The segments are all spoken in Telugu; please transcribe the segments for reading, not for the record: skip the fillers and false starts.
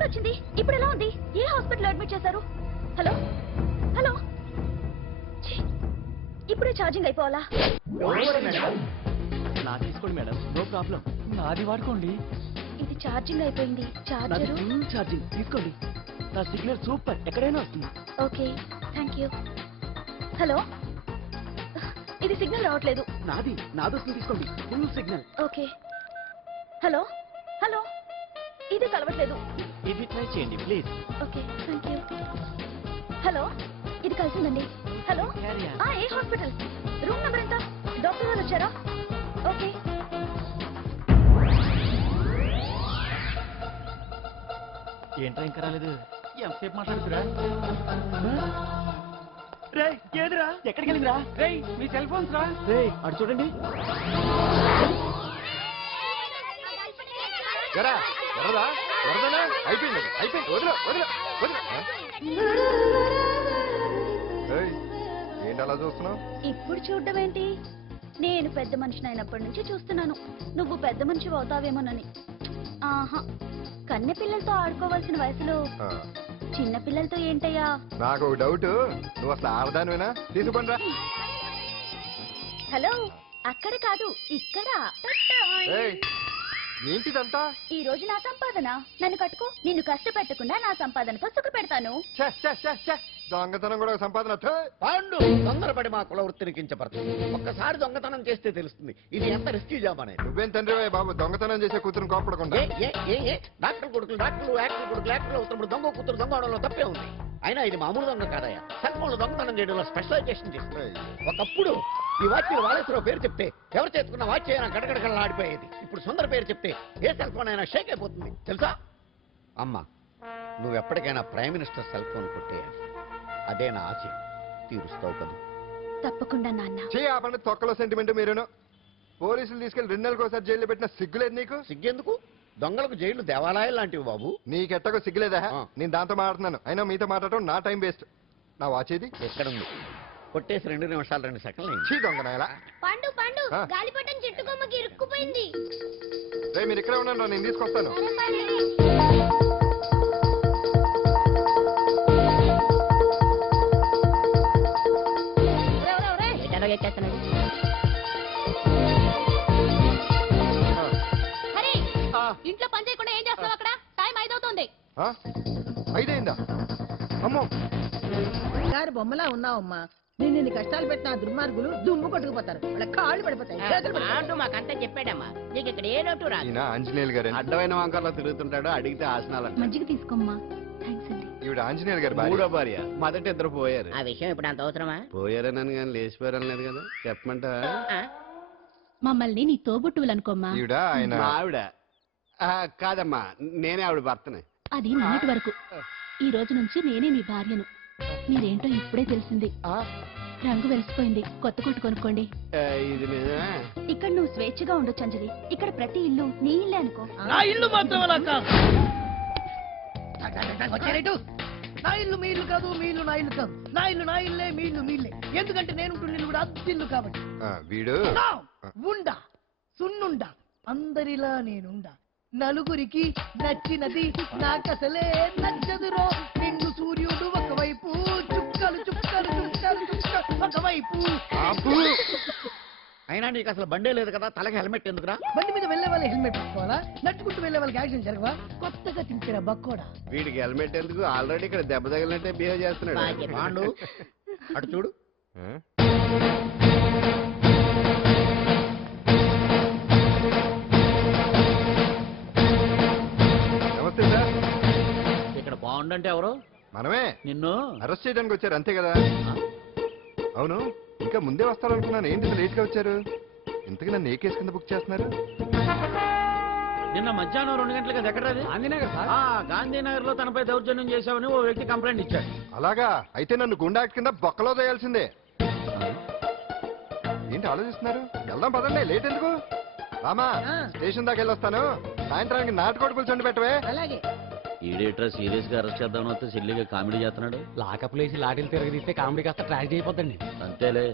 ఎప్పుడు వచ్చింది? ఇప్పుడు ఎలా ఉంది? ఏ హాస్పిటల్ అడ్మిట్ చేశారు? హలో హలో, ఇప్పుడే ఛార్జింగ్ అయిపోవాలా? నా తీసుకోండి మేడం, నో ప్రాబ్లం. నాది వాడుకోండి. ఇది ఛార్జింగ్ అయిపోయింది. ఛార్జింగ్ తీసుకోండి. నా సిగ్నల్ సూపర్, ఎక్కడైనా వస్తుంది. Okay, thank you. హలో, ఇది సిగ్నల్ రావట్లేదు. నాది వస్తుంది, తీసుకోండి. Full signal. Okay. Hello hello, ఇది కలవట్లేదు. ఇది ట్రై చేయండి please. Okay, thank you. Hello, ఇది కలిసిందండి. హలో, ఏ హాస్పిటల్? రూమ్ నెంబర్ ఎంత? డాక్టర్ గారు వచ్చారా? ఓకే. ఏంట్రా ఇంకా రాలేదు? ఎంతసేపు మాట్లాడుతురా? రే ఏదిరా? ఎక్కడికి వెళ్ళిందిరా? రే మీ సెల్ ఫోన్స్ రా. రే అటు చూడండి. అయిపోయింది. ఏంటి అలా చూస్తున్నావు? ఇప్పుడు చూడడం ఏంటి? నేను పెద్ద మనిషిని అయినప్పటి నుంచి చూస్తున్నాను. నువ్వు పెద్ద మనిషి అవుతావేమోనని. ఆహా, కన్నె పిల్లలతో ఆడుకోవాల్సిన వయసులో చిన్న పిల్లలతో ఏంటయ్యా? నాకు ఒక డౌట్, నువ్వు అసలు ఆడదానివేనా? తీసుకుంటా. హలో, అక్కడ కాదు ఇక్కడ. ఏంటిదంతా? ఈ రోజు నా సంపాదన. నన్ను కట్టుకో. నిన్ను కష్టపెట్టకుండా నా సంపాదనతో సుఖ పెడతాను. దొంగతనం కూడా సంపాదన. పాండు తొందరపడి మా కుల వృత్తిని కించపడుతుంది. ఒక్కసారి దొంగతనం చేస్తే తెలుస్తుంది ఇది ఎంత రిస్కీ జాబ్ అనేది. నువ్వేం తండ్రి బాబు, దొంగతనం చేసే కూతురు కోపడకుండా. డాక్టర్ కొడుకులు డాక్టర్లు, యాక్టర్ కొడుకులు యాక్టర్లు అవుతున్నప్పుడు దొంగ కూతురు దొంగ అవడంలో తప్పే ఉంది. అయినా ఇది మామూలు దొంగ కాదయ్యా. సెల్ఫోన్లు దొంగతనం చేయడంలో స్పెషలైజేషన్ చేస్తుంది. ఒకప్పుడు ఈ వాచ్ వాలేశ్వరరావు పేరు చెప్తే ఎవరు చేతుకున్న వాచ్ అయినా గడగడగడలా ఆడిపోయేది. ఇప్పుడు సుందర పేరు చెప్తే ఏ సెల్ ఫోన్ అయినా షేక్ అయిపోతుంది తెలుసా? అమ్మా, నువ్వు ఎప్పటికైనా ప్రైమ్ మినిస్టర్ సెల్ ఫోన్ కొట్టేయాలి. అదే నా ఆశ. తీరుస్తావు కదా? తప్పకుండా నాన్న. ఆపండి తొక్కలో సెంటిమెంట్. మీరును పోలీసులు తీసుకెళ్లి 2 నెలలకు ఒకసారి జైల్లో పెట్టిన సిగ్గులేదు నీకు? సిగ్గెందుకు? దొంగలకు జైలు దేవాలయాలు లాంటివి బాబు. నీకెట్టకు సిగ్గులేదా? నేను దాంతో మాట్లాడుతున్నాను. అయినా మీతో మాట్లాడటం నా టైం వేస్ట్. నా వాచ్ ఏది? ఎక్కడుంది? కొట్టేసి 2 నిమిషాలు 2 సెకండ్లు. చీ దొంగనాయలా. పండు పండు, గాలిపటం చెట్టు కొమ్మకి ఇరుక్కుపోయింది. మీరు ఇక్కడే ఉన్నాను, నేను తీసుకొస్తాను. ఇంట్లో పని చేయకుండా ఏం చేస్తావు అక్కడ? టైం 5 అవుతుంది. 5 అయిందా? అమ్మో, గారి బొమ్మలా ఉన్నావమ్మా. నిన్ను కష్టాలు పెట్టిన దుర్మార్గులు దుమ్ము కొట్టుకుపోతారు. వాళ్ళ కాళ్ళు పడిపోతాయి. మాకంతా చెప్పాడమ్మా. నీకు ఇక్కడ ఏ లోటు రాదు. ఆంజనేయులు గారు అడ్డమైన వంకర్లో తిరుగుతుంటాడు. అడిగితే ఆసనాలు. మజ్జిగ తీసుకోమ్మా. ఈవిడ ఆంజనేయులు గారు మూడో భార్య. మొదట 2 పోయారు. ఆ విషయం ఇప్పుడు అంత అవసరమా? పోయారనని కానీ లేచిపోయారని లేదు కదా. చెప్పమంటా? మమ్మల్ని నీ తోబుట్టువులు అనుకోమ్మా. ఈవిడ ఆయన ఆవిడ కాదమ్మా, నేనే ఆవిడ భర్తనే. అది నిన్నటి వరకు. ఈ రోజు నుంచి నేనే మీ భార్యను. మీరేంటో ఇప్పుడే తెలిసింది. రంగు వెలిసిపోయింది. కొత్త కొట్టు కొనుక్కోండి. ఇది నిజమే. ఇక్కడ నువ్వు స్వేచ్ఛగా ఉండొచ్చు అంజలి. ఇక్కడ ప్రతి ఇల్లు నీ ఇల్లే అనుకో. నా ఇల్లు మాత్రం అలా కాదు. నా ఇల్లు మీ ఇల్లు కాదు, మీ ఇల్లు నా ఇల్లు కాదు. నా ఇల్లు నా ఇల్లే, మీ ఇల్లు మీ ఇల్లే. ఎందుకంటే నేను ఇల్లు కూడా అద్దిల్లు కాబట్టి. వీడు ఉండా సున్నుండా అందరిలా నేనుండా. నలుగురికి నచ్చినది నాకసలే నచ్చదురో. నిన్ను సూర్యుడు ఒకవైపు, చుక్కలు చుక్కలు చుక్కలు చుక్కలు ఒకవైపు. అయినా నీకు అసలు బండే లేదు కదా, తలకి హెల్మెట్ ఎందుకురా? బండి మీద వెళ్లే వాళ్ళు హెల్మెట్ పెట్టుకోవాలా? నడుచుకుంటూ వెళ్లే వాళ్ళకి యాక్సిడెంట్ జరగవా? కొత్తగా తింటారా బక్కోడా? వీడికి హెల్మెట్ ఎందుకు? ఆల్రెడీ ఇక్కడ దెబ్బ తగిలినట్టే బిహేవ్ చేస్తున్నాడు. పాండు అటు చూడు. నమస్తే సార్. ఇక్కడ బాగుండంటే ఎవరు? మనమే. నిన్ను అరెస్ట్ చేయడానికి వచ్చారు అంతే కదా? అవును, ఇంకా ముందే వస్తారనుకున్నాను. ఏంటి లేట్ గా వచ్చారు? ఇంతకు నన్ను ఏ కేసు కింద బుక్ చేస్తున్నారు? నిన్న మధ్యాహ్నం 2 గంటలకు ఎక్కడది? గాంధీనగర్ లో తనపై దౌర్జన్యం చేశామని ఓ వ్యక్తి కంప్లైంట్ ఇచ్చాడు. అలాగా? అయితే నన్ను గుండా యాక్ట్ కింద బొక్కలో చేయాల్సిందే. ఏంటి ఆలోచిస్తున్నారు? వెళ్దాం పదండి, లేట్ ఎందుకు? రామా, స్టేషన్ దాకా వెళ్ళొస్తాను. సాయంత్రానికి నాటుకోడి పులుసు పెట్టవే. అలాగే. ఈడేట్రా సీరియస్ గా అరెస్ట్ చేద్దాం వస్తే సిల్లిగా కామెడీ చేస్తున్నాడు. లాకప్ లేసి లాఠీలు తిరగదీస్తే కామెడీ కాస్త ట్రాజడీ అయిపోద్దండి. అంతేలే.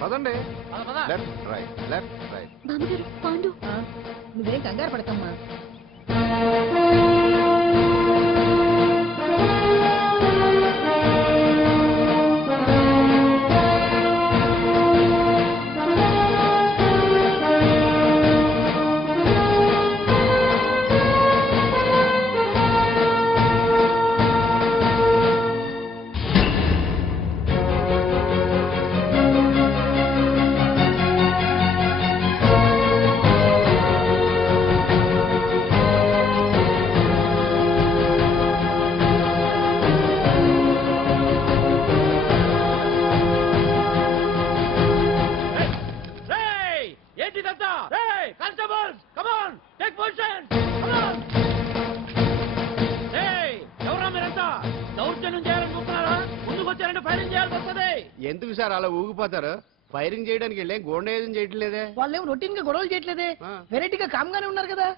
పదండి. Left right, left right. Pandu, నువ్వేం కంగారు పడకమ్మా. దౌర్జన్యం చేయాలని చూస్తున్నారా? ముందుకు వచ్చారంటే ఫైరింగ్ చేయాల్సి వస్తుంది. ఎందుకు సార్ అలా ఊగిపోతారు? ఫైరింగ్ చేయడానికి వెళ్ళే గోండేజం చేయటం లేదే. వాళ్ళేమో రొటీన్ గా గొడవలు చేయట్లేదే, వెరైటీగా కామ్గానే ఉన్నారు కదా.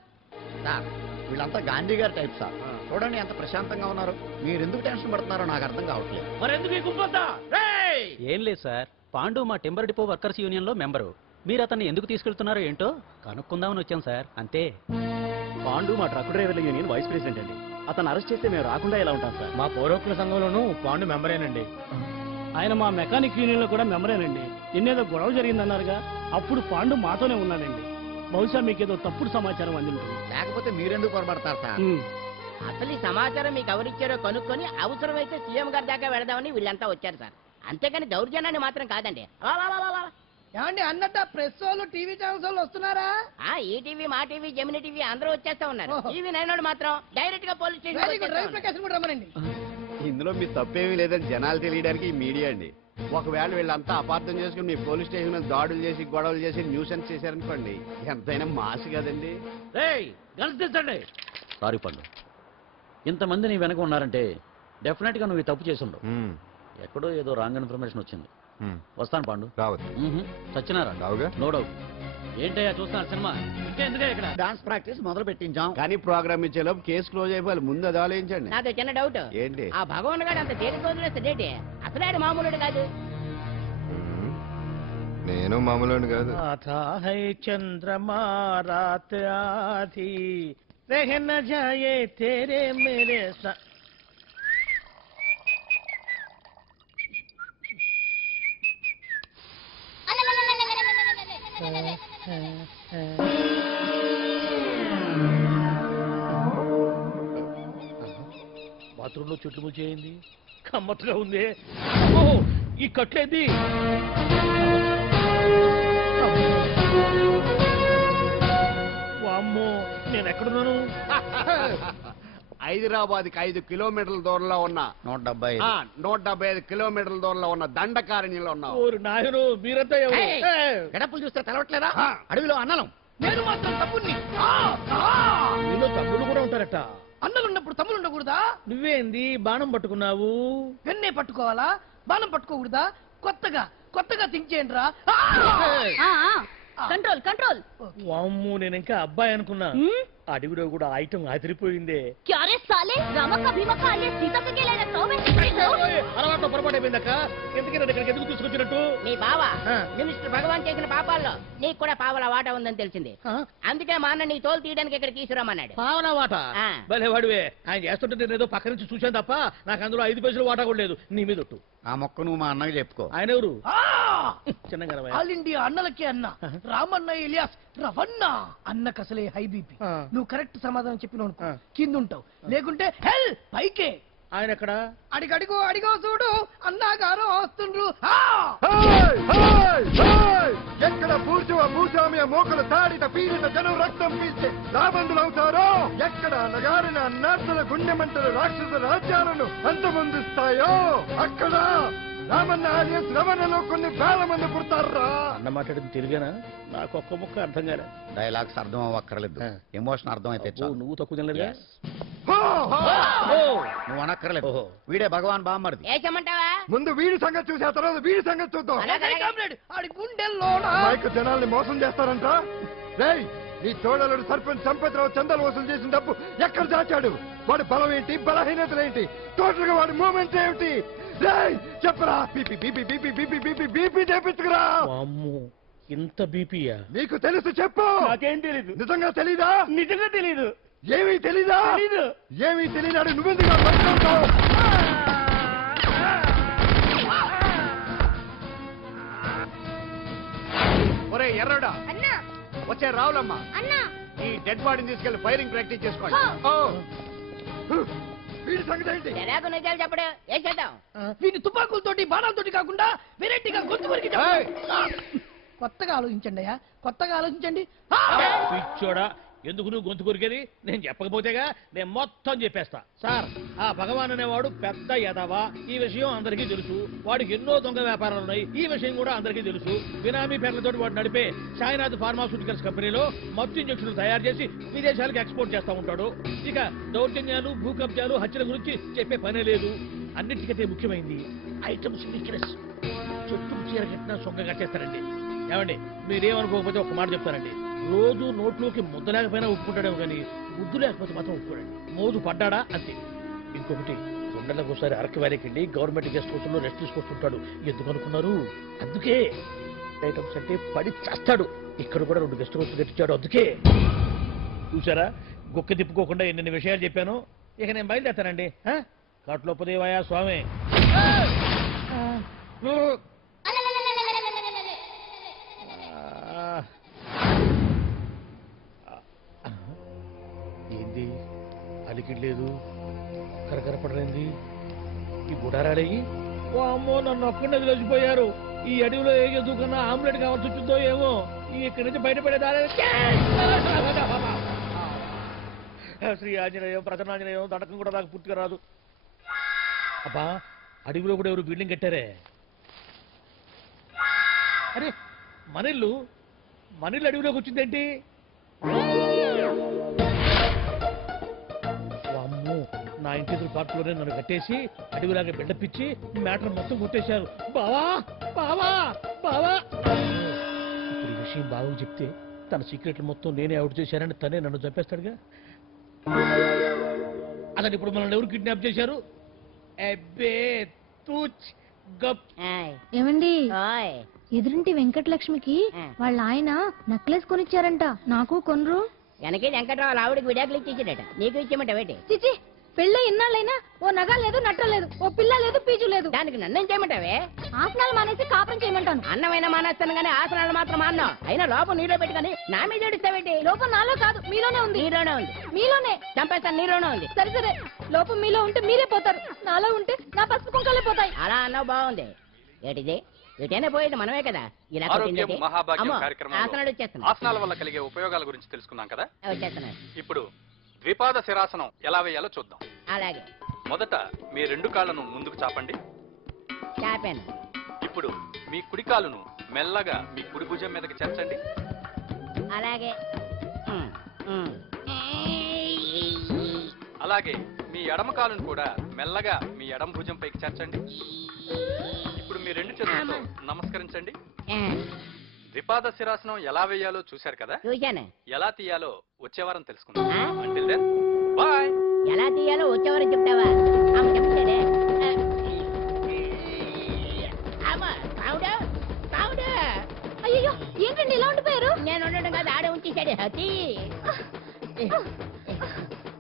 సార్ వీళ్ళంతా గాంధీ గారి టైప్ సార్. చూడండి ఎంత ప్రశాంతంగా ఉన్నారు. మీరు ఎందుకు టెన్షన్ పడుతున్నారో నాకు అర్థం కావట్లేదు. మరెందుకు ఈ గుంపంతా? రేయ్! ఏం లేదు సార్, పాండు మా టింబర్ డిపో వర్కర్స్ యూనియన్ లో మెంబరు. మీరు అతన్ని ఎందుకు తీసుకెళ్తున్నారో ఏంటో కనుక్కుందామని వచ్చాం సార్, అంతే. పాండు మా ట్రక్ డ్రైవర్ల యూనియన్ వైస్ ప్రెసిడెంట్ అండి. అతను అరెస్ట్ చేస్తే మేము రాకుండా ఎలా ఉంటాం సార్? మా పౌరోక్తుల సంఘంలోనూ పాండు మెంబరేనండి. ఆయన మా మెకానిక్ యూనియన్ లో కూడా మెంబరేనండి. నిన్నేదో గొడవ జరిగిందన్నారుగా, అప్పుడు పాండు మాతోనే ఉన్నాడండి. బహుశా మీకేదో తప్పుడు సమాచారం అందింటుంది. లేకపోతే మీరెందుకు పొరపడతారు సార్? అసలు ఈ సమాచారం మీకు ఎవరిచ్చారో కనుక్కొని అవసరమైతే సీఎం గారి దాకా వెళదామని వీళ్ళంతా వచ్చారు సార్. అంతేకాని దౌర్జన్యాన్ని మాత్రం కాదండి. వా, వా, వా, వా, వా. ఏమండి అన్నట్టు ప్రెస్ వాళ్ళు టీవీ ఛానల్స్ వాళ్ళు వస్తున్నారా? ఈ టీవీ, మా టీవీ, జెమిని టీవీ అందరూ వచ్చేస్తా ఉన్నారు. ఓహో. టీవీ నైన్ మాత్రం డైరెక్ట్ గా police very good, Ravi station. Prakasam కూడా రమ్మనండి. ఇందులో మీ తప్పేమీ లేదని జనాలు తెలియడానికి ఈ మీడియా అండి. ఒకవేళ వీళ్ళంతా అపార్థం చేసుకుని మీ పోలీస్ స్టేషన్ మీద దాడులు చేసి గొడవలు చేసి న్యూసెన్స్ చేశారనుకోండి, ఎంతైనా మాసి కదండి. రేయ్, గన్స్ తెచ్చండి. సారీ పండు, ఇంతమంది నీ వెనక ఉన్నారంటే డెఫినెట్ గా నువ్వు ఈ తప్పు చేసి ఉండవు. ఎక్కడో ఏదో రాంగ్ ఇన్ఫర్మేషన్ వచ్చింది. వస్తాను పాండు. రావచ్చు. సచ్చినారా? రావుగా. No doubt. ఏంటయ్యా చూస్తున్నారు సినిమా? ఇంకా ఎందుకే ఇక్కడ? డాన్స్ ప్రాక్టీస్ మొదలు పెట్టించాం. కానీ ప్రోగ్రామ్ ఇచ్చేలోపు కేసు క్లోజ్ అయిపోవాలి. ముందు అది ఆలోచించండి. నాతో చిన్న డౌట్. ఏంటి? ఆ భగవాన్ గారు అంత తేలిక వదిలేస్తాడేంటి? అసలు ఆయన మామూలుడు కాదు. నేను మామూలు కాదు. చంద్రమా రాత్ ఆధీ రహ న జాయే తేరే మేరే బాత్రూంలో చుట్టుములు చేయింది, కమ్మత్తుగా ఉంది. ఈ కట్లేది? వామ్మో, నేను ఎక్కడున్నాను? హైదరాబాద్ కి 5 కిలోమీటర్ల దూరంలో ఉన్న 175 కిలోమీటర్ల దూరంలో ఉన్న దండకారణ్యంలో ఉన్నావు. ఓరు నాయను, మీరంతా ఎవరు? గడపలు చూస్తే తెలవట్లేదా? అడవిలో అన్నలం. నేను మాత్రం తమ్ముణ్ణి. మీలో తమ్ముళ్ళు కూడా ఉంటారట. అన్నలున్నప్పుడు తమ్ముడు ఉండకూడదా? నువ్వేంది బాణం పట్టుకున్నావు? వెన్నే పట్టుకోవాలా, బాణం పట్టుకోకూడదా? కొత్తగా థింక్ చేయండి రా. Control control. వామ్మో, నేను ఇంకా అబ్బాయి అనుకున్నా. అడవిలో కూడా ఐటమ్ అదిరిపోయిందే. क्या रे साले, रामक का भीमक का आलिया सीता के लिए तो मैं అలవాటు పొరపాటు అయిపోయిందక్క. ఎందుకని ఇక్కడికి ఎందుకు తీసుకొచ్చినట్టు? నీ బావ మినిస్టర్ భగవాన్ చేసిన పాపాల్లో నీకు కూడా పావల వాటా ఉందని తెలిసింది. అందుకే మా అన్న నీ తోలు తీయడానికి ఇక్కడ తీసుకురమ్మన్నాడు. పావలా వాట? ఆ. భలే వాడివే. ఆయన చేస్తుంటే నేను ఏదో పక్క నుంచి చూశాను తప్ప నాకు అందులో 5 పైసలు వాటా కూడా లేదు. నీ మీద ఒట్టు. ఆ మొక్క నువ్వు మా అన్నకి చెప్పుకో. ఆయన ఎవరు? చిన్నగా ఆల్ ఇండియా అన్నలకే అన్న రామన్న ఇలియాస్ రవన్న. అన్నకు అసలే హై బీపీ. నువ్వు కరెక్ట్ సమాధానం చెప్పిన కింద ఉంటావు, లేకుంటే హెల్ పైకే. ఆయన ఎక్కడ? అడిగో చూడు, అన్నగారు వస్తుండ్రు. ఎక్కడ భూస్వామ్య మోకలు తాడిత పీడిత జనం రక్తం పీల్చే రాబందులవుతారో, ఎక్కడ నగారిన అన్నార్థుల గుండె మంటలు రాక్షస రాజ్యాలను అంతమొందిస్తాయో, అక్కడ రామన్న ఆలియస్ రమణలో కొన్ని వేల మంది పుడతారా. అన్న మాట్లాడింది తెలుగేనా? నాకు ఒక్క ముక్క అర్థం కాలే. డైలాగ్స్ అర్థం అవ్వక్కర్లేదు, ఎమోషన్ అర్థం అయితే చాలు. నువ్వు తక్కువ తినలేదా? నువ్వు అనక్కర్లేదు. వీడే భగవాన్ బామ్మర్ది. ఏమంటావా? ముందు వీడి సంగతి చూసి ఆ తర్వాత వీడి సంగతి చూద్దాం. ఆడి గుండెల్లో నాయకు జనాల్ని మోసం చేస్తారంట. రేయ్, నీ తోడలుడు సర్పంచ్ సంపత్రావు చందాలు వసూలు చేసిన డబ్బు ఎక్కడ దాచాడు? వాడి బలం ఏంటి, బలహీనతలు ఏంటి, టోటల్ గా వాడి మూమెంట్ ఏమిటి? రేయ్, చెప్పరా. BP BP BP BP BP BP తెప్పించుకురా. ఇంత బీపీయా? నీకు తెలుసు చెప్పు. నాకేం తెలీదు. నిజంగా తెలీదా? నిజంగా తెలీదు. ఏమీ తెలీదా? ఏమీ తెలియనాడు నువ్వెందుకు పట్టుకుంటావు? ఒరే ఎర్రడా, వచ్చే రావులమ్మ, ఈ డెడ్ బాడీని తీసుకెళ్లి ఫైరింగ్ ప్రాక్టీస్ చేసుకోండి. వీడి సంగతి ఏంటి? తెరాకు నిజాలు చెప్పడు. ఏం చేద్దాం? వీటి తుపాకులతోటి బాణాలతోటి కాకుండా వెరైటీగా గొంతు వరకు కొత్తగా ఆలోచించండి అయ్యా, కొత్తగా ఆలోచించండి. పిచ్చోడా, ఎందుకు నువ్వు గొంతు కొరికేది? నేను చెప్పకపోతేగా నేను మొత్తం చెప్పేస్తా. సార్, ఆ భగవాన్ అనేవాడు పెద్ద యదవా. ఈ విషయం అందరికీ తెలుసు. వాడికి ఎన్నో దొంగ వ్యాపారాలు ఉన్నాయి. ఈ విషయం కూడా అందరికీ తెలుసు. బినామీ పేర్లతో వాడు నడిపే సాయినాథ్ ఫార్మాస్యూటికల్స్ కంపెనీలో మత్తు ఇంజక్షన్లు తయారు చేసి విదేశాలకు ఎక్స్పోర్ట్ చేస్తా ఉంటాడు. ఇక దౌర్జన్యాలు, భూ కబ్జాలు, హత్యల గురించి చెప్పే పనే లేదు. అన్నిటికంటే ముఖ్యమైనది ఐటమ్స్ వీక్నెస్. చెట్టు చీర కట్టినా సొంగ కట్టేస్తారండి. ఏమండి మీరేమనుకోకపోతే ఒక మాట చెప్తారండి, రోజు నోట్లోకి ముద్ద లేకపోయినా ఒప్పుకుంటాడేమో కానీ ముద్దు లేకపోతే మాత్రం ఒప్పుకోడండి. మోజు పడ్డాడా అంతే. ఇంకొకటి 2 నెలలకు ఒకసారి అరకు వ్యాలీకి గవర్నమెంట్ గెస్ట్ హౌస్ లో రెస్ట్ తీసుకొస్తుంటాడు. ఎందుకు అనుకున్నారు? అందుకే ఐటమ్స్ అంటే పడి చేస్తాడు. ఇక్కడ కూడా 2 గెస్ట్ హౌస్ కట్టించాడు. అందుకే చూసారా, గుక్క తిప్పుకోకుండా ఎన్ని విషయాలు చెప్పాను. ఇక నేను బయలుదేరుతానండి. కాట్లోపదేవాయా స్వామి. ఏంది అలికిడ్ లేదు, కరకరపడలేంది ఈ గుడారాడయ్యి. ఓ అమ్మో, నన్ను ఒక్కడే వదిలేసిపోయారు. ఈ అడవిలో ఏ ఎదుగుకన్నా ఆమ్లెట్ కావాల్సి వచ్చిందో ఏమో. ఇక్కడి నుంచి బయటపడేదారే. శ్రీ ఆంజనేయం ప్రసన్నాంజనేయం దడకం కూడా నాకు పూర్తిగా రాదు. అబ్బా, అడవిలో కూడా ఎవరు బిల్డింగ్ కట్టారే. అరే, మనిల్లు అడవిలోకి వచ్చిందేంటి? అమ్మో, నా ఇంటి ఎదురు పార్కులోనే నన్ను కట్టేసి అడవిలాగా బిడ్డపిచ్చి మ్యాటర్ మొత్తం కొట్టేశారు. బావా బావా బావా. ఇప్పుడు ఈ విషయం బావకు చెప్తే తన సీక్రెట్లు మొత్తం నేనే అవుట్ చేశానని తనే నన్ను చంపేస్తాడుగా. అతను ఇప్పుడు మనల్ని ఎవరు కిడ్నాప్ చేశారు? ఏమండి, ఎదురింటి వెంకటలక్ష్మికి వాళ్ళ ఆయన నెక్లెస్ కొనిచ్చారంట. నాకు కొనరు? వెనకే వెంకట్రావు ఆవిడకి విడాకులు ఇచ్చేసాడట, నీకు ఇచ్చేమంటావేటి? చిచి, పెళ్ళి ఇన్నాళ్ళైనా ఓ నగ లేదు, నట్ట లేదు, ఓ పిల్ల లేదు, పీచు లేదు. దానికి నన్నేం చేయమంటావే? ఆసనాలు మానేసి కాపురం చేయమంటాను. అన్నమైనా మానేస్తాను కానీ ఆసనాలు మాత్రం మాన్నావు. అయినా లోపం నీలో పెట్టుకొని నా మీద ఏడుస్తావేంటి? లోపం నాలో కాదు, మీలోనే ఉంది. నీలోనే ఉంది. మీలోనే చంపేస్తాను, నీలోనే ఉంది. సరే సరే, లోపం మీలో ఉంటే మీరే పోతారు, నాలో ఉంటే నా పసుపు కుంకాలే పోతాయి. అలా అన్నావు, బాగుంది. ఏటిది? ఎటైనా పోయేది మనమే కదా. ఇలా ఆరోగ్యం మహాభాగ్యం కార్యక్రమంలో ఆసనాలు వచ్చేస్తున్నాయి. ఆసనాల వల్ల కలిగే ఉపయోగాల గురించి తెలుసుకున్నాం కదా. వచ్చేస్తున్నాయి. ఇప్పుడు ద్విపాద శిరాసనం ఎలా వేయాలో చూద్దాం. అలాగే. మొదట మీ 2 కాళ్ళను ముందుకు చాపండి. చాపాను. ఇప్పుడు మీ కుడి కాలును మెల్లగా మీ కుడి భుజం మీదకి చేర్చండి. అలాగే. అలాగే మీ ఎడమ కాలును కూడా మెల్లగా మీ ఎడమ భుజం పైకి చేర్చండి. ఇప్పుడు మీ 2 చేతులతో నమస్కరించండి. ద్విపాద శిరాసనం ఎలా వేయాలో చూశారు కదా. చూశాను. ఎలా తీయాలో వచ్చే వారం తెలుసుకుందాం. Until then, bye. ఎలా తీయాలో వచ్చే వారం చెప్తావా? చెప్తాడే. అయ్యో, ఏంటండి ఇలా ఉండిపోయారు? నేను ఉండడం కాదు, ఆడే ఉంచేశాడు. హతి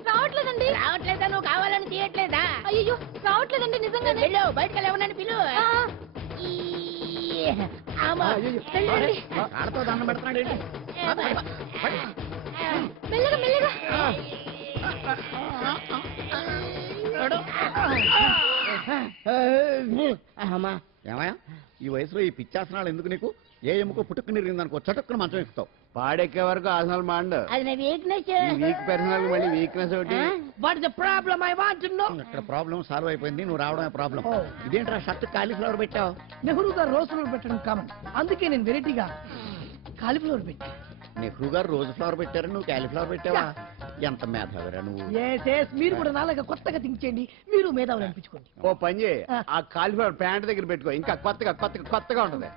రావట్లేదండి. రావట్లేదా? నువ్వు కావాలని తీయట్లేదా? అయ్యో, రావట్లేదండి నిజంగా. వెళ్ళు, బయటకు వెళ్ళవనని పిలు. ఆడతో దండం పెడతాడు. మెల్లగా మెల్లగా. ఏమయ్యా, ఈ వయసులో ఈ పిచ్చాసనాలు ఎందుకు నీకు? ఏ ఎముకో పుట్టుకు నిరిగిందనుకో చటుక్కున మంచం ఎక్కుతావు. పాడెక్కే వరకు ఆసనాలు మాండు. అది నా వీక్నెస్. వీక్ పర్సనల్ మళ్ళీ వీక్నెస్ ఒకటి. What is the problem? I want to know. ఇక్కడ ప్రాబ్లం సాల్వ్ అయిపోయింది, నువ్వు రావడమే ప్రాబ్లం. ఇదేంట్రా షర్ట్ కాలీఫ్లవర్ పెట్టావు? నెహ్రూ గారు రోజ్ ఫ్లవర్ పెట్టడం కామన్, అందుకే నేను వెరైటీగా కాలీఫ్లవర్ పెట్టి. నెహ్రూ గారు రోజు ఫ్లవర్ పెట్టారు, నువ్వు కాలీఫ్లవర్ పెట్టావా? ఎంత మేధావిరా నువ్వు. మీరు కూడా నాలుగా కొత్తగా థింక్ చేయండి, మీరు మేధావులు అనిపించుకోండి. ఓ పని చేయి, ఆ కాలిఫ్లవర్ ప్యాంట్ దగ్గర పెట్టుకో, ఇంకా కొత్తగా ఉంటది.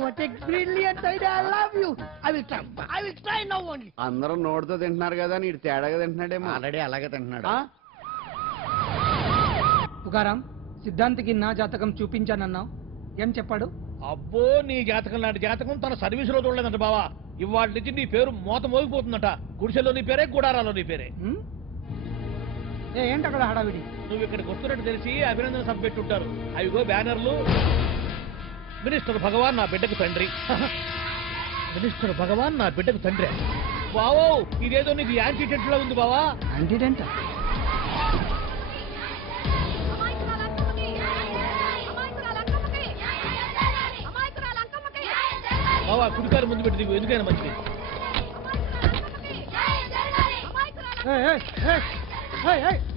What a brilliant idea! I love you. I will try now only. అందరూ నోటితో తింటున్నారు కదా, నీడు తేడాగా తింటున్నాడేమో. ఆల్రెడీ అలాగే తింటున్నాడు. తుకారాం, సిద్ధాంతికి నా జాతకం చూపించానన్నావు, ఏం చెప్పాడు? అబ్బో, నీ జాతకం లాంటి జాతకం తన సర్వీసులో చూడలేదంట బావా. ఇవాళ నుంచి నీ పేరు మోత మోగిపోతుందట. గుడిసెలో నీ పేరే, గుడారాలో నీ పేరే. ఏంటి అక్కడ హడావిడి? నువ్వు ఇక్కడికి వస్తున్నట్టు తెలిసి అభినందన సభ పెట్టుంటారు. అవిగో బ్యానర్లు. మినిస్టర్ భగవాన్ నా బిడ్డకు తండ్రి. మినిస్టర్ భగవాన్ నా బిడ్డకు తండ్రి. బావో, ఇదేదో నీకు యాంటీటెంట్ లో ఉంది బావా. యాంటీటెంట్? బావా, కుడికారు ముందు పెట్టి నీకు ఎందుకైనా మంచిది.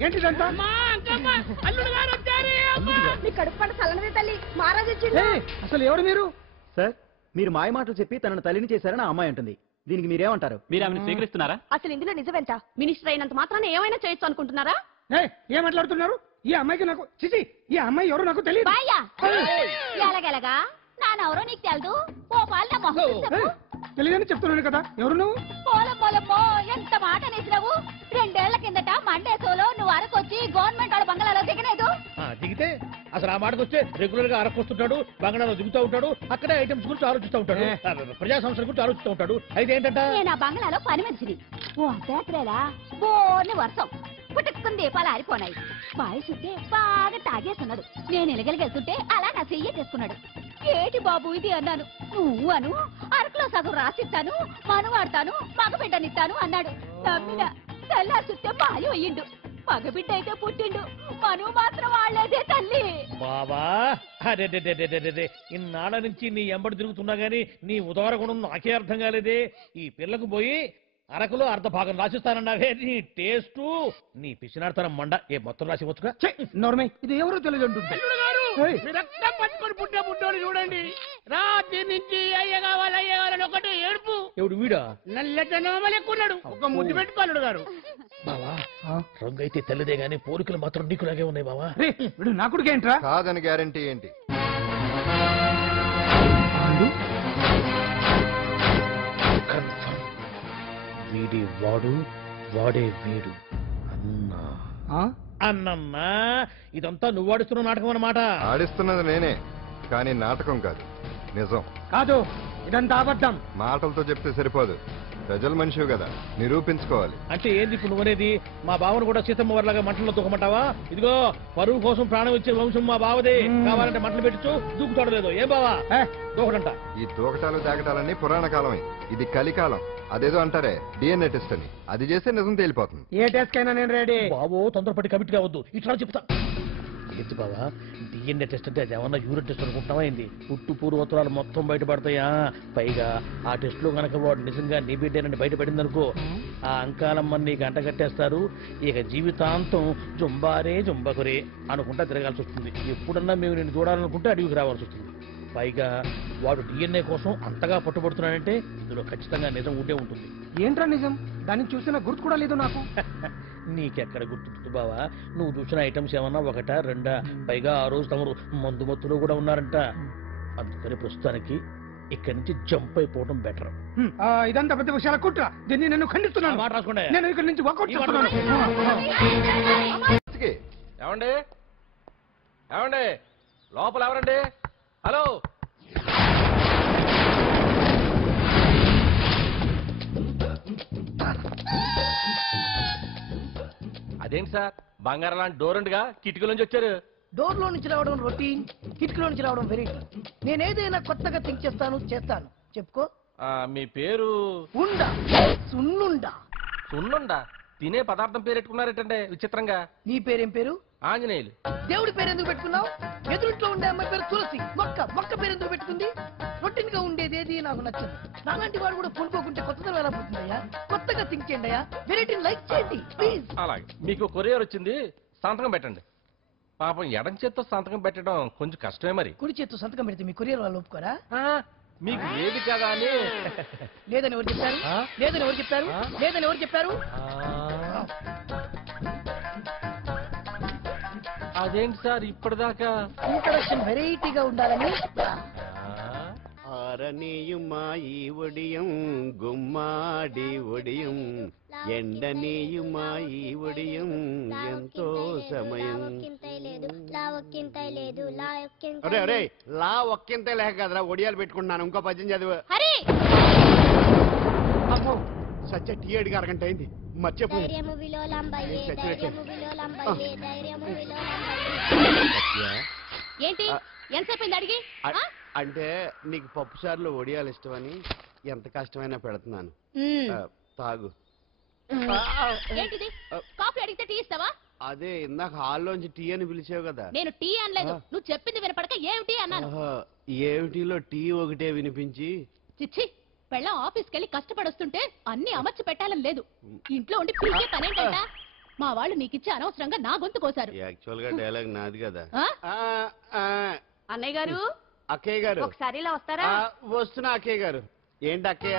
ఏంటిదంతా? అసలు ఎవరు మీరు? సార్, మీరు మాయ మాటలు చెప్పి తనను తల్లిని చేశారని ఆ అమ్మాయి అంటుంది. దీనికి మీరేమంటారు? మీరు ఆమెను స్వీకరిస్తున్నారా? అసలు ఇందులో నిజమేంట? మినిస్టర్ అయినంత మాత్రాన ఏమైనా చేయొచ్చు అనుకుంటున్నారా? ఏం మాట్లాడుతున్నారు? ఈ అమ్మాయికి నాకు చిచి ఈ అమ్మాయి ఎవరు నాకు తెలియదు. బాయ్యా ఎలాగెలగా నానెవరో నీకు తెలదు. ఓ పాల మొహం చూసి చెప్పు. తెలియదని చెప్తున్నాను కదా, ఎవరు నువ్వు? పోలమ్మో ఎంత మాట అనేసినావు. 2 ఏళ్ల కిందట మండేసోలో నువ్వు అరకొచ్చి గవర్నమెంట్ వాళ్ళ బంగ్లాలో దిగలేదు. దిగితే అసలు ఆ మాటకు వస్తే రెగ్యులర్ గా అరకొస్తుంటాడు, బంగాళాలో దిగుతూ ఉంటాడు, అక్కడే ఐటమ్స్ గురించి ఆలోచిస్తూ ఉంటాడు, ప్రజా సంస్థల గురించి ఆలోచిస్తూ ఉంటాడు. అయితే ఏంటంట, నేను ఆ బంగ్లాలో పని మనిషిని. ఓ అర్ధరాత్రేలా బోర్ని వర్షం పుట్టుకుని దీపాలు ఆరిపోనాయి. బాయ్ చుట్టే బాగా తాగేస్తున్నాడు. నేను ఎలగలిగెళ్తుంటే అలా నా చెయ్యి చేసుకున్నాడు. ఏటి బాబు ఇది అన్నాను. నువ్వు అను అరకులో సగం రాసిస్తాను, మనువాడతాను, మగబిడ్డనిస్తాను అన్నాడు. నమ్మిన తెల్లారి చుట్టే బాయం అయ్యిండు. మగబిడ్డ అయితే పుట్టిండు, మనువు మాత్రం వాళ్ళేదే తల్లి. బాబా అదే ఇన్నాళ్ళ నుంచి నీ ఎంబడి తిరుగుతున్నా గానీ నీ ఉదార గుణం నాకే అర్థం కాలేదే. ఈ పిల్లకు పోయి అరకులో అర్ధ భాగం రాసిస్తానన్నావే, నీ టేస్టు నీ పిచ్చినాడతనం మండ. ఏ మొత్తం రాసి వచ్చుగా నోర్మై ఇది ఎవరో తెలియదు అంటుంది. రక్తం పట్టుకొని పుట్టే పుట్టోడు చూడండి. రాత్రి నుంచి అయ్య కావాలని ఒకటి ఏడుపు. ఎవడు వీడా? నల్లటనోమలు ఎక్కున్నాడు. ఒక ముద్దు పెట్టుకోలేడు గారు. బావా రంగు అయితే తెల్లదే గానీ పోలికలు మాత్రం నీకులాగే ఉన్నాయి బావా. వీడు నా కొడుకు ఏంట్రా? కాదని గ్యారంటీ ఏంటి? వీడి వాడు, వాడే వీడు. అన్నా అన్నమ్మా, ఇదంతా నువ్వు ఆడిస్తున్న నాటకం అన్నమాట. ఆడిస్తున్నది నేనే, కానీ నాటకం కాదు, నిజం కాదు. ఇదంతా అబద్ధం. మాటలతో చెప్తే సరిపోదు, ప్రజల మనిషివి కదా, నిరూపించుకోవాలి. అంటే ఏంది ఇప్పుడు నువ్వనేది? మా బావను కూడా సీతమ్మ వారిలాగా మంటల్లో తొక్కమంటావా? ఇదిగో పరువు కోసం ప్రాణం ఇచ్చే వంశం మా బావదే. కావాలంటే మంటలు పెట్టచ్చు, దూకుతాడలేదు. ఏం బావా దూకడంట? ఈ దూకటాలు దాకటాలన్నీ పురాణ కాలమే, ఇది కలికాలం. అదేదో అంటారే డిఎన్ఏ టెస్ట్ అని, అది చేస్తే నిజం తేలిపోతుంది. ఏ టెస్ట్ కైనా నేను రెడీ. బాబో తొందరపడి కమిట్ కావద్దు, ఇట్లా చెప్తా. ఏంటి బావా డిఎన్ఏ టెస్ట్ అంటే అది ఏమన్నా యూరిన్ టెస్ట్ అనుకుంటున్నావా ఏంది? పుట్టు పూర్వోత్తరాలు మొత్తం బయటపడతాయా? పైగా ఆ టెస్ట్ లో గనక వాడు నిజంగా నీ బిడ్డేనని బయటపడింది అనుకో, ఆ అంకాలమ్మని నీకు అంటగట్టేస్తారు. ఇక జీవితాంతం జుంబారే జుంబకురే అనుకుంటా తిరగాల్సి వస్తుంది. ఎప్పుడన్నా మేము నేను చూడాలనుకుంటే అడవికి రావాల్సి వస్తుంది. పైగా వాడు డిఎన్ఏ కోసం అంతగా పట్టుబడుతున్నాడంటే ఇందులో ఖచ్చితంగా నిజం ఉండే ఉంటుంది. ఏంట్రా నిజం? దాన్ని చూసిన గుర్తు కూడా లేదు నాకు. నీకెక్కడ గుర్తుంటుంది బావా? నువ్వు చూసిన ఐటమ్స్ ఏమన్నా ఒకటా రెండా? పైగా ఆ రోజు తమరు మందు మత్తులో కూడా ఉన్నారంట. అందుకని ప్రస్తుతానికి ఇక్కడి నుంచి జంప్ అయిపోవడం బెటర్. ఇదంతా పెద్ద విషయాల కుట్ర. దీన్ని నేను ఖండిస్తున్నాను. మాట రాసుకోండి. నేను ఇక్కడి నుంచి వాకౌట్ చేస్తున్నాను. ఏమండి ఏమండి లోపల ఎవరండి? హలో అదేంటి సార్ బంగారం లాంటి డోర్ ఉండగా కిటికీల నుంచి వచ్చారు? డోర్ లో నుంచి రావడం రొటీన్, కిటికీలో నుంచి రావడం వెరైటీ. నేనేదైనా కొత్తగా థింక్ చేస్తాను. చెప్పుకో. మీ పేరు? ఉండా. సున్నుండా. సున్నుండా? తినే పదార్థం పేరు పెట్టుకున్నారేటండి విచిత్రంగా. నీ పేరేం పేరు? ఆంజనేయులు. దేవుడి పేరు ఎందుకు పెట్టుకున్నావు? ఎదురుంట్లో ఉండే అమ్మాయి పేరు తులసి. మొక్క పేరు ఎందుకు పెట్టుకుంది? రొటీన్ గా ఉండేదేది నాకు నచ్చదు. నాలాంటి వాడు కూడా పూనుకోకుంటే కొత్తదనం ఎలా పోతుందయ్యా? కొత్తగా థింక్ చేయండి అయ్యా. వెరైటీని లైక్ చేయండి ప్లీజ్. అలాగే. మీకు కొరియర్ వచ్చింది, సంతకం పెట్టండి. పాపం ఎడం చేత్తో సంతకం పెట్టడం కొంచెం కష్టమే మరి. కుడి చేత్తో సంతకం పెడితే మీ కొరియర్ వాళ్ళు ఒప్పుకోరా? మీకు లేదు కదా అని. లేదని ఎవరు చెప్పారు? లేదని ఎవరు చెప్పారు? లేదని ఎవరు చెప్పారు? అదేంటి సార్ ఇప్పటిదాకా ఇంట్రడక్షన్ వెరైటీగా ఉండాలని. ఆరనీయుమా ఈ ఒడియం గుమ్మాడి ఒడియం, ఎండనీయుమా ఈ ఒడియం ఎంతో సమయం. అరే అరే లా ఒక్కింతే లేక కదరా ఒడియాలు పెట్టుకుంటున్నాను. ఇంకో పద్యం చదివు. అమ్మో సత్య టీ అడిగి అరగంట అయింది, మర్చిపోయింది. ఏంటి ఎంతసేపు అడిగి? అంటే నీకు పప్పు సార్లు ఒడియాలు ఇష్టమని ఎంత కష్టమైనా పెడుతున్నాను, తాగు. ఏంటిది? కాఫీ అడిగితే టీ ఇస్తావా? అదే ఇందాక హాల్లోంచి టీ అని పిలిచావు కదా. నేను టీ అనలేదు, నువ్వు చెప్పింది వినపడక ఏమిటి అన్నాను. ఏమిటిలో టీ ఒకటే వినిపించి. చిచ్చి, పెళ్ళం ఆఫీస్కి వెళ్ళి కష్టపడొస్తుంటే అన్ని అమర్చి పెట్టాలని లేదు. ఇంట్లో ఉండి పిలిచే పనేంటంట? మా వాళ్ళు నీకిచ్చి అనవసరంగా నా గొంతు కోసారు. యాక్చువల్ గా డైలాగ్ నాది కదా. అన్నయ్య గారు, అక్కయ్య గారు ఒకసారి ఇలా వస్తారా? వస్తున్నా అక్కయ్య గారు. ఏంటి అక్కయ్య?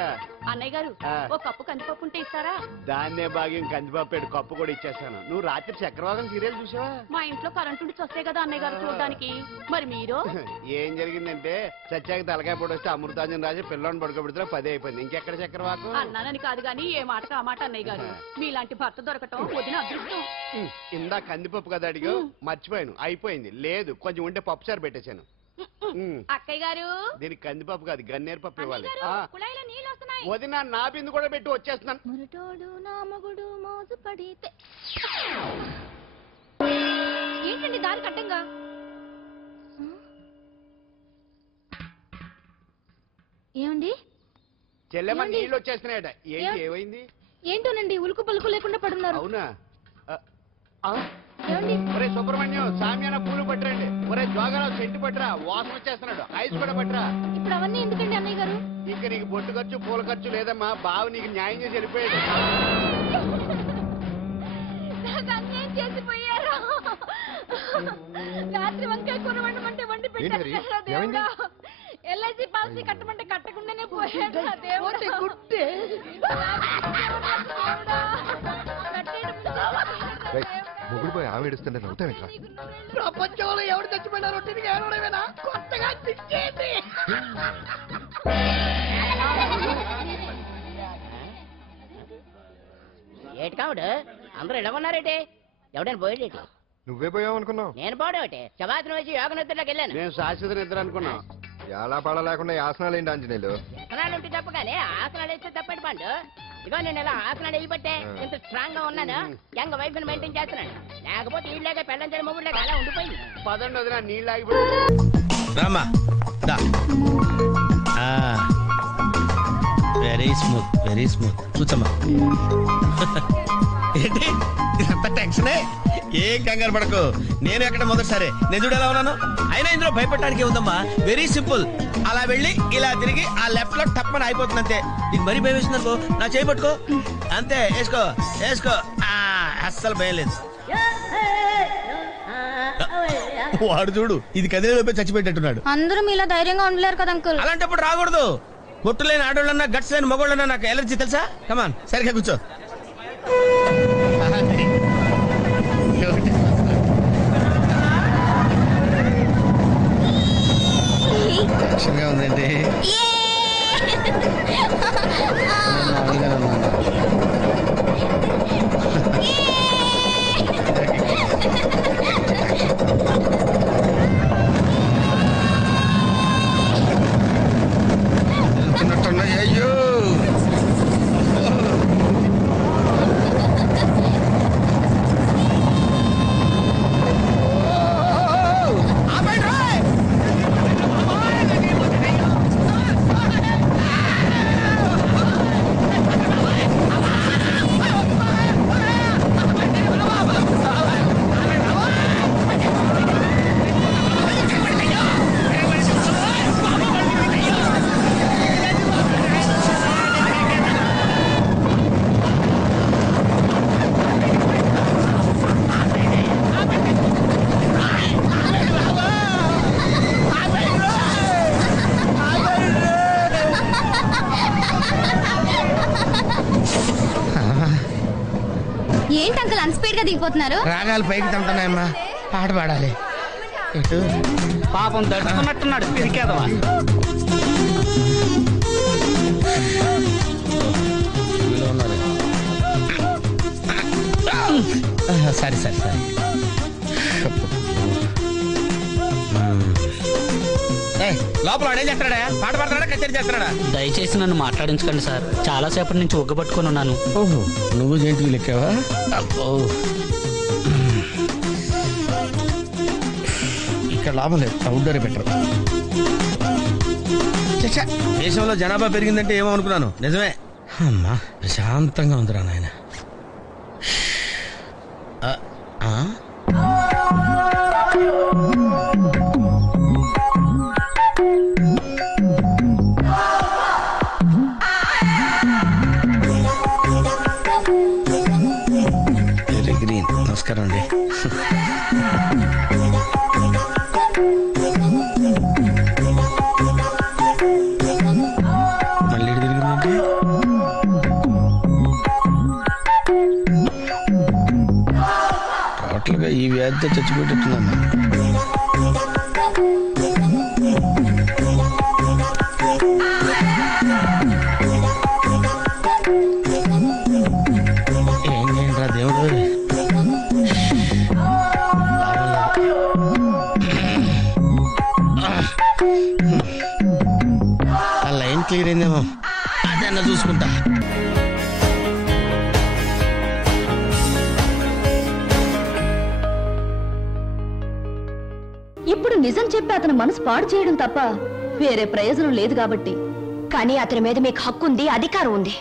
అన్నయ్య గారు ఒక కప్పు కందిపప్పు ఉంటే ఇస్తారా? దాన్నే భాగ్యం కందిపప్పేడు కప్పు కూడా ఇచ్చేస్తాను. నువ్వు రాత్రి చక్రవాదం సీరియల్ చూసావా? మా ఇంట్లో కరెంటు ఉండి వస్తే కదా అన్నయ్య గారు చూడడానికి. మరి మీరు? ఏం జరిగిందంటే సత్యాకి తలకాయ పొడి వస్తే అమృతాంజన్ రాజు పిల్లని పడుకోబెడితే 10 అయిపోయింది. ఇంకెక్కడ చక్రవాకం? అన్నానని కాదు గాని ఏ మాటకు ఆ మాట అన్నయ్య గారు. మీలాంటి భర్త దొరకటం వదిన అదృష్టం. ఇందా కందిపప్పు కదా అడిగా, మర్చిపోయాను. అయిపోయింది. లేదు కొంచెం ఉంటే పప్పు సార్ పెట్టేశాను. అక్కయ్య గారు దీనికి కందిపప్పు కాదు గన్నేరు పప్పు ఇవ్వాలి. కుళాయిలో నీళ్ళు వస్తున్నాయి. వదిన నా బిందు కూడా పెట్టి వచ్చేస్తున్నాను. మురటోడు నా మగుడు మోజు పడితే ఏంటండి దారి కట్టంగా? ఏమండి చెల్లెమ్మ నీళ్ళు వచ్చేస్తున్నాయట. ఏంటి ఏమైంది? ఏంటోనండి ఉలుకు పలుకు లేకుండా పడున్నారు. అవునా? ఒరే సుబ్రహ్మణ్యం సామ్యాన పూలు పట్టరండి. ఒరే జోగారావు సెంటు పట్టరా, వాసన వచ్చేస్తున్నాడు. ఐస్ కూడా పట్టరా. ఇప్పుడు అవన్నీ ఎందుకండి అన్నయ్య గారు? ఇంకా నీకు బొట్టు ఖర్చు పూల ఖర్చు లేదమ్మా. బావ నీకు న్యాయం చేసి వెళ్ళిపోయాడు. అన్యాయం చేసిపోయారు. రాత్రి వంకాయ కూర వండమంటే వండి పెట్టారు దేవుడా. ఎల్ఐసి పాలసీ కట్టమంటే కట్టకుండానే పోయాడు దేవుడా. మొగుడు పోయి ఆవిడుస్తుంటే నవ్వుతావేట్రా? ప్రపంచంలో ఎవరు చచ్చిపోయినా రొట్టెని ఏడవడమేనా? కొత్తగా తిట్టేది. ఏటి కావుడు అందరూ ఇలా ఉన్నారేటి? ఎవడైనా పోయేటి? నువ్వే పోయావు అనుకున్నావు. నేను పోవడేటి? శవాసనం వేసి యోగ నిద్రలోకి వెళ్ళాను. నేను శాశ్వత నిద్ర అనుకున్నా. ఎలా పడ లేకుండా ఆసనాలు ఏంటి ఆంజనేయులు? ఆసనాలు ఉంటే తప్ప కానీ ఆసనాలు వేస్తే తప్పటి పండు. ఇగో నేను ఇలా ఆసనాలు వేయబట్టే ఇంత స్ట్రాంగ్ గా ఉన్నాను. యంగ్ వైఫ్ ని మెయింటైన్ చేస్తున్నాను. లేకపోతే ఈళ్ళగా పెళ్ళంచని మొగుళ్ళగా అలా ఉండిపోయింది. పదండి వదిన నీళ్ళు ఆగి Rama very smooth very smooth. కూర్చోమ్మా. ఏంటి ఇంత టెన్షనే? ఏం కంగారు పడకు. నేను ఎక్కడ మొదటిసారి నేను చూడు ఎలా ఉన్నాను. అయినా ఇందులో భయపడటానికి ఉందమ్మా. Very simple. అలా వెళ్ళి ఇలా తిరిగి ఆ లెఫ్ట్ లో టప్పని అయిపోతుంది అంతే. నీకు మరీ భయం వేసింది అనుకో, నా చేయి పట్టుకో అంతే. వేసుకో వేసుకో. అస్సలు భయం లేదు. వాడు చూడు ఇది కదిలేలోపే చచ్చిపెట్టేట్టున్నాడు. అందరూ మీలా ధైర్యంగా ఉండలేరు కదా అంకుల్. అలాంటప్పుడు రాకూడదు. పొట్టు లేని ఆడోళ్ళన్నా గట్స్ లేని మగోళ్ళన్నా నాకు ఎలర్జీ తెలుసా. కమాన్ సరిగ్గా కూర్చో. టెన్షన్గా ఉందండి. అయ్యో ఏంటి అంకుల్ అన్స్పీడ్ గా దిగిపోతున్నారు? రాగాలు పైకి తంటున్నాయమ్మా. పాట పాడాలి. పాపం దడుచుకున్నట్టున్నాడు పిరికేదవా. సరే సరే సరే. లోపల వాడేం చేస్తాడా? పాట పాడుతున్నాడా కచేరీ చేస్తున్నాడా? దయచేసి నన్ను మాట్లాడించకండి సార్. చాలా సేపటి నుంచి ఒగ్గబట్టుకొని ఉన్నాను. ఓహో నువ్వు జంతువులు ఎక్కావా? అబ్బో ఇక్కడ లాభం లేదు. Outdoor better. దేశంలో జనాభా పెరిగిందంటే ఏమో అనుకున్నాను. నిజమే. అమ్మా ప్రశాంతంగా ఉందిరా నాయన. గ్రీన్. నమస్కారం అండి. మళ్ళీ పెద్ద చచ్చిపోయేటట్టున్నాను. ఏం చేయండిరా దేవుడు. ఆ లైన్ క్లియర్ అయిందేమో, అదన్నా చూసుకుంటా. ఇప్పుడు నిజం చెప్పి అతని మనసు పాడు చేయడం తప్ప వేరే ప్రయోజనం లేదు కాబట్టి. కానీ అతని మీద మీకు హక్కు ఉంది, అధికారం ఉంది.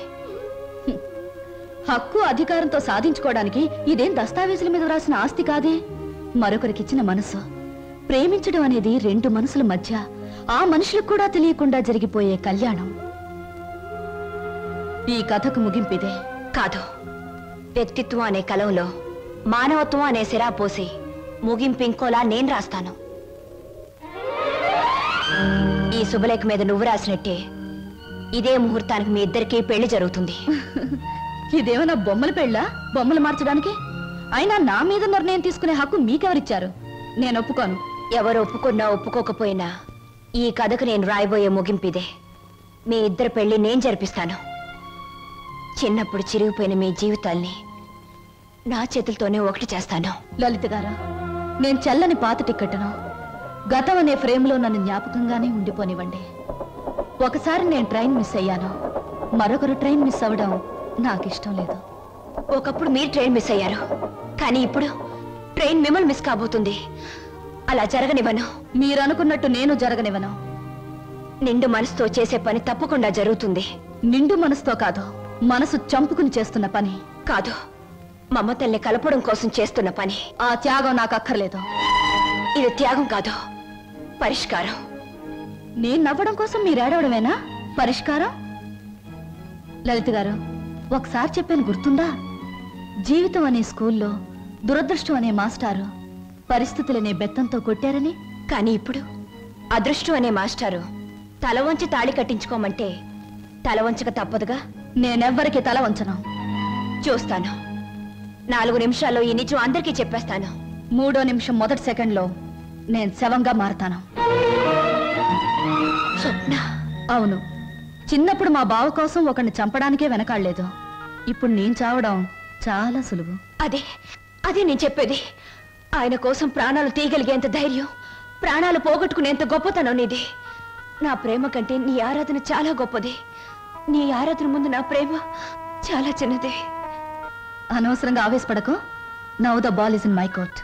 హక్కు అధికారంతో సాధించుకోవడానికి ఇదేం దస్తావేజుల మీద రాసిన ఆస్తి కాదే. మరొకరికిచ్చిన మనసు. ప్రేమించడం అనేది రెండు మనసుల మధ్య, ఆ మనుషులకు కూడా తెలియకుండా జరిగిపోయే కళ్యాణం. ఈ కథకు ముగింపిదే కాదు. వ్యక్తిత్వం అనే కలంలో మానవత్వం అనే సిరా పోసి ముగింపు ఇంకోలా నేను రాస్తాను. ఈ శుభలేఖ మీద నువ్వు రాసినట్టే ఇదే ముహూర్తానికి మీ ఇద్దరికీ పెళ్లి జరుగుతుంది. ఇదేమన్నా బొమ్మల పెళ్ళా? బొమ్మలు మార్చడానికి? అయినా నా మీద నిర్ణయం తీసుకునే హక్కు మీకెవరిచ్చారు? నేను ఒప్పుకోను. ఎవరు ఒప్పుకున్నా ఒప్పుకోకపోయినా ఈ కథకు నేను రాయబోయే ముగింపిదే. మీ ఇద్దరు పెళ్లి నేను జరిపిస్తాను. చిన్నప్పుడు చిరిగిపోయిన మీ జీవితాల్ని నా చేతులతోనే ఒకటి చేస్తాను. లలిత గారా, నేను చల్లని పాత టిక్కెట్ను గతం అనే ఫ్రేమ్లో నన్ను జ్ఞాపకంగానే ఉండిపోనివ్వండి. ఒకసారి నేను ట్రైన్ మిస్ అయ్యాను, మరొకరు ట్రైన్ మిస్ అవ్వడం నాకు ఇష్టం లేదు. ఒకప్పుడు మీరు ట్రైన్ మిస్ అయ్యారు, కానీ ఇప్పుడు ట్రైన్ మిమ్మల్ని మిస్ కాబోతుంది. అలా జరగనివ్వను. మీరు అనుకున్నట్టు నేను జరగనివ్వను. నిండు మనసుతో చేసే పని తప్పకుండా జరుగుతుంది. నిండు మనసుతో కాదు, మనసు చంపుకుని చేస్తున్న పని కాదు, మమతల్ని కలపడం కోసం చేస్తున్న పని. ఆ త్యాగం నాకు అక్కర్లేదు. ఇది త్యాగం కాదు, పరిష్కారం. నేను నవ్వడం కోసం మీరు ఏడవడమేనా పరిష్కారం? లలిత గారు, ఒకసారి చెప్పాను గుర్తుందా? జీవితం అనే స్కూల్లో దురదృష్టం అనే మాస్టారు పరిస్థితులనే బెత్తంతో కొట్టారని. కానీ ఇప్పుడు అదృష్టం అనే మాస్టారు తల వంచి తాళి కట్టించుకోమంటే తల వంచక తప్పదుగా. నేనెవ్వరికి తల వంచను. చూస్తాను. 4 నిమిషాల్లో ఈ నిజం అందరికీ చెప్పేస్తాను. 3వ నిమిషం మొదటి సెకండ్లో నేను శవంగా మారతాను. స్వప్న. అవును, చిన్నప్పుడు మా బావ కోసం ఒకరిని చంపడానికే వెనకాడలేదు. ఇప్పుడు నేను చావడం చాలా సులువు. అదే నేను చెప్పేది. ఆయన కోసం ప్రాణాలు తీయగలిగేంత ధైర్యం, ప్రాణాలు పోగొట్టుకునేంత గొప్పతనం నీది. నా ప్రేమ కంటే నీ ఆరాధన చాలా గొప్పది. నీ ఆరాధన ముందు నా ప్రేమ చాలా చిన్నది. అనవసరంగా ఆవేశపడకు. Now the ball is in my court.